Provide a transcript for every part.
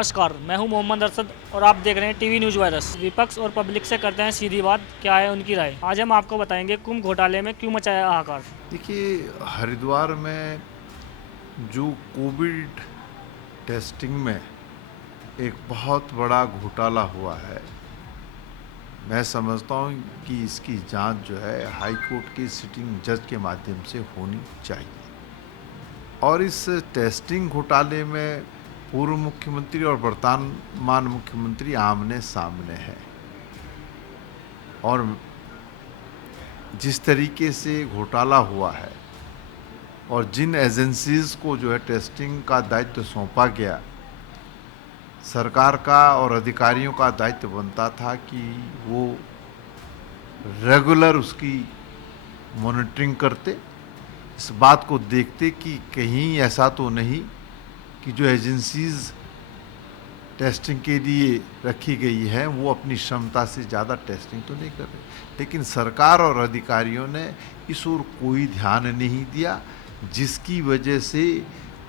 नमस्कार, मैं हूं मोहम्मद अरशद और आप देख रहे हैं टीवी न्यूज़ वायरस। विपक्ष और पब्लिक से करते हैं सीधी बात, क्या है उनकी राय। आज हम आपको बताएंगे कुंभ घोटाले में क्यों मचाया हाहाकार। देखिए, हरिद्वार में जो कोविड टेस्टिंग में एक बहुत बड़ा घोटाला हुआ है, मैं समझता हूँ कि इसकी जांच जो है हाई कोर्ट के सिटिंग जज के माध्यम से होनी चाहिए। और इस टेस्टिंग घोटाले में पूर्व मुख्यमंत्री और वर्तमान मुख्यमंत्री आमने सामने है, और जिस तरीके से घोटाला हुआ है और जिन एजेंसीज को जो है टेस्टिंग का दायित्व सौंपा गया, सरकार का और अधिकारियों का दायित्व बनता था कि वो रेगुलर उसकी मॉनिटरिंग करते, इस बात को देखते कि कहीं ऐसा तो नहीं कि जो एजेंसीज टेस्टिंग के लिए रखी गई है वो अपनी क्षमता से ज़्यादा टेस्टिंग तो नहीं कर रही। लेकिन सरकार और अधिकारियों ने इस ओर कोई ध्यान नहीं दिया, जिसकी वजह से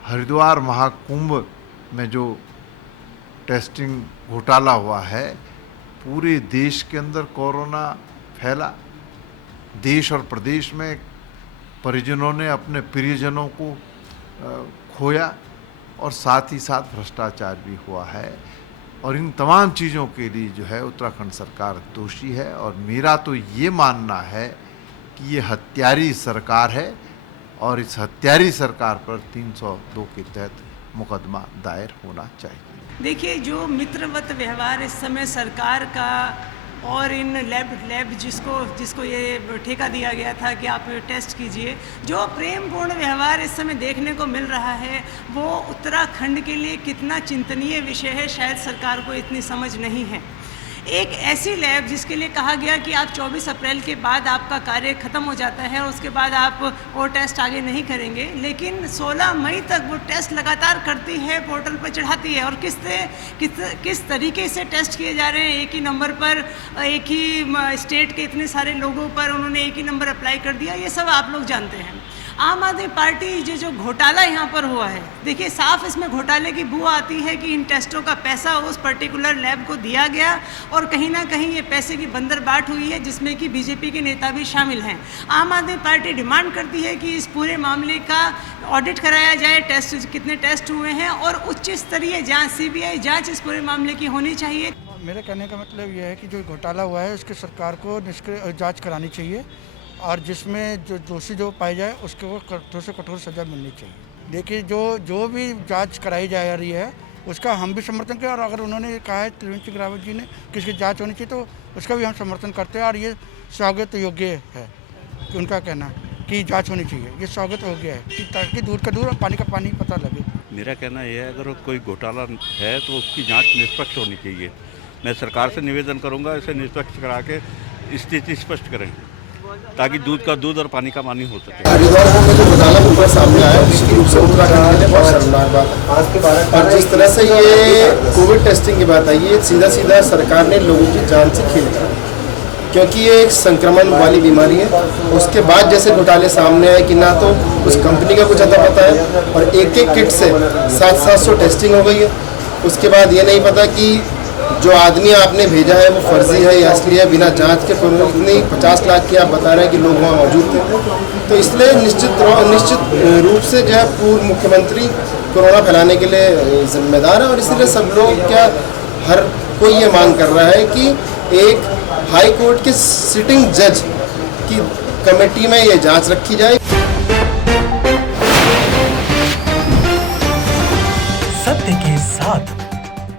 हरिद्वार महाकुंभ में जो टेस्टिंग घोटाला हुआ है, पूरे देश के अंदर कोरोना फैला। देश और प्रदेश में परिजनों ने अपने प्रियजनों को खोया और साथ ही साथ भ्रष्टाचार भी हुआ है। और इन तमाम चीज़ों के लिए जो है उत्तराखंड सरकार दोषी है। और मेरा तो ये मानना है कि ये हत्यारी सरकार है और इस हत्यारी सरकार पर 302 के तहत मुकदमा दायर होना चाहिए। देखिए, जो मित्रवत व्यवहार इस समय सरकार का और इन लैब जिसको ये ठेका दिया गया था कि आप टेस्ट कीजिए, जो प्रेमपूर्ण व्यवहार इस समय देखने को मिल रहा है, वो उत्तराखंड के लिए कितना चिंतनीय विषय है, शायद सरकार को इतनी समझ नहीं है। एक ऐसी लैब जिसके लिए कहा गया कि आप 24 अप्रैल के बाद आपका कार्य खत्म हो जाता है, उसके बाद आप वो टेस्ट आगे नहीं करेंगे, लेकिन 16 मई तक वो टेस्ट लगातार करती है, पोर्टल पर चढ़ाती है। और किस तरीके से टेस्ट किए जा रहे हैं, एक ही नंबर पर, एक ही स्टेट के इतने सारे लोगों पर उन्होंने एक ही नंबर अप्लाई कर दिया, ये सब आप लोग जानते हैं। आम आदमी पार्टी जो घोटाला यहाँ पर हुआ है, देखिए साफ इसमें घोटाले की बू आती है कि इन टेस्टों का पैसा उस पर्टिकुलर लैब को दिया गया और कहीं ना कहीं ये पैसे की बंदरबाट हुई है, जिसमें कि बीजेपी के नेता भी शामिल हैं। आम आदमी पार्टी डिमांड करती है कि इस पूरे मामले का ऑडिट कराया जाए, टेस्ट कितने टेस्ट हुए हैं, और उच्च स्तरीय जाँच CBI जाँच इस पूरे मामले की होनी चाहिए। मेरे कहने का मतलब ये है कि जो घोटाला हुआ है उसकी सरकार को जाँच करानी चाहिए, और जिसमें जो दोषी जो पाए जाए उसको कठोर से कठोर सज़ा मिलनी चाहिए। देखिए, जो भी जांच कराई जा रही है उसका हम भी समर्थन करें, और अगर उन्होंने कहा है त्रिवेंद्र सिंह रावत जी ने कि इसकी जांच होनी चाहिए, तो उसका भी हम समर्थन करते हैं। और ये स्वागत योग्य है कि उनका कहना कि जाँच होनी चाहिए, ये स्वागत योग्य है कि ताकि दूर का दूर और पानी का पानी पता लगे। मेरा कहना यह है, अगर कोई घोटाला है तो उसकी जाँच निष्पक्ष होनी चाहिए। मैं सरकार से निवेदन करूँगा, इसे निष्पक्ष करा के स्थिति स्पष्ट करें, ताकि दूध का दूध और पानी का पानी हो सके। हरिद्वार में जो घोटाला ऊपर सामने आया, निश्चित रूप से उत्तराखंड के लिए बहुत शर्मनाक बात है। और जिस तरह से ये कोविड टेस्टिंग की बात आई है, सीधा सरकार ने लोगों की जान से खेल दिया, क्योंकि ये एक संक्रमण वाली बीमारी है। उसके बाद जैसे घोटाले सामने आए कि ना तो उस कंपनी का कुछ अता पता है, और एक किट से 700 टेस्टिंग हो गई है। उसके बाद ये नहीं पता कि जो आदमी आपने भेजा है वो फर्जी है या असली है, बिना जांच के। इतनी 50 लाख की आप बता रहे हैं कि लोग वहाँ मौजूद थे, तो इसलिए निश्चित रूप से जो है पूर्व मुख्यमंत्री कोरोना फैलाने के लिए जिम्मेदार है। और इसीलिए सब लोग हर कोई ये मांग कर रहा है कि एक हाई कोर्ट के सिटिंग जज की कमेटी में ये जांच रखी जाए।